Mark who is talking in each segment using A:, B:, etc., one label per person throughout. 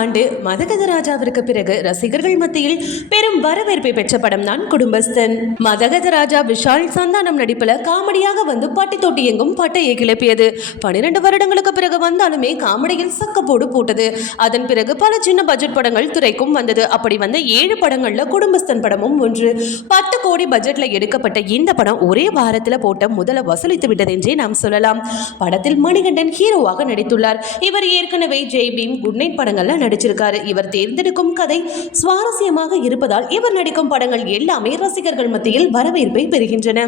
A: ஆண்டு மதகஜராஜாவிற்கு பிறகு ரசிகர்கள் மத்தியில் பெரும் வரவேற்பை பெற்ற படம் தான் குடும்பஸ்தன். மதகஜராஜா விஷால் சந்தானம் நடிப்புல காமெடியாக வந்து பட்டி தொட்டி எங்கும் பட்டையை கிளப்பியது. பன்னிரண்டு வருடங்களுக்கு பிறகு வந்தாலுமே காமெடியில் சக்கப்போடு போட்டது. அதன் பிறகு பல சின்ன பட்ஜெட் படங்கள் துறைக்கும் வந்தது. அப்படி வந்த ஏழு படங்கள்ல குடும்பஸ்தன் படமும் ஒன்று. பத்து கோடி பட்ஜெட்ல எடுக்கப்பட்ட இந்த படம் ஒரே வாரத்துல போட்ட முதல வசூலித்து விட்டது என்றே நாம் சொல்லலாம். படத்தில் மணிகண்டன் ஹீரோவாக நடித்துள்ளார். இவர் ஏற்கனவே ஜெய் பீம் குட் நைட் படங்கள்ல நடிச்சிருக்காரு. இவர் தேர்ந்தெடுக்கும் கதை சுவாரஸ்யமாக இருப்பதால் இவர் நடிக்கும் படங்கள் எல்லாமே ரசிகர்கள் மத்தியில் வரவேற்பை பெறுகின்றன.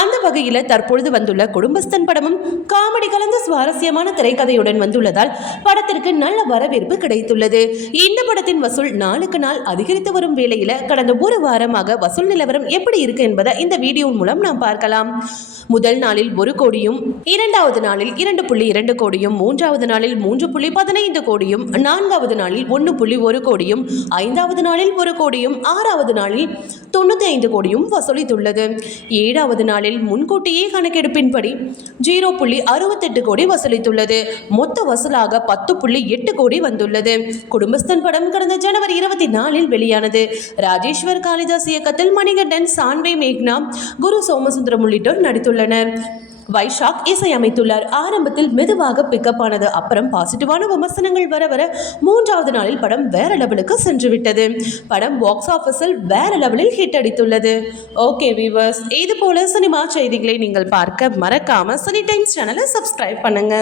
A: அந்த வகையில் தற்பொழுது வந்துள்ள குடும்பஸ்தன் படமும் காமெடி கலந்த சுவாரஸ்யமான திரைக்கதையுடன் வந்துள்ளதால் படத்திற்கு நல்ல வரவேற்பு கிடைத்துள்ளது. இந்த படத்தின் வசூல் நாளுக்கு நாள் அதிகரித்து வரும் வேளையில கடந்த ஒரு வாரமாக வசூல் நிலவரம் எப்படி இருக்கு என்பதை இந்த வீடியோ மூலம் நாம் பார்க்கலாம். முதல் நாளில் ஒரு கோடியும் இரண்டாவது நாளில் இரண்டு புள்ளி இரண்டு கோடியும் மூன்றாவது நாளில் மூன்று புள்ளி பதினைந்து கோடியும் நான்காவது நாளில் ஒன்று புள்ளி ஒரு கோடியும் ஐந்தாவது நாளில் ஒரு கோடியும் ஆறாவது நாளில் தொண்ணூற்றி ஐந்து கோடியும் வசூலித்துள்ளது. ஏழாவது நாளில் முன்கூட்டியே கணக்கெடுப்பின்படி ஜீரோ புள்ளி அறுபத்தெட்டு கோடி வசூலித்துள்ளது. மொத்த வசூலாக பத்து புள்ளி எட்டு கோடி வந்துள்ளது. குடும்பஸ்தன் படம் கடந்த ஜனவரி இருபத்தி நாலில் வெளியானது. ராஜேஸ்வர் காளிதாஸ் இயக்கத்தில் மணிகண்டன் சான்வை மேக்னா குரு சோமசுந்தரம் உள்ளிட்டோர் நடித்துள்ளனர். வைஷாக் இசையமைத்துள்ளார். ஆரம்பத்தில் மெதுவாக பிக்கப் ஆனது அப்புறம் பாசிட்டிவான விமர்சனங்கள் வர வர மூன்றாவது நாளில் படம் வேற லெவலுக்கு சென்றுவிட்டது படம் பாக்ஸ் ஆஃபீஸில் வேற லெவலில் ஹிட் அடித்துள்ளது. ஓகே வீவர்ஸ் இது போல சினிமா செய்திகளை நீங்கள் பார்க்க மறக்காம சனி டைம்ஸ் சேனலை சப்ஸ்கிரைப் பண்ணுங்க.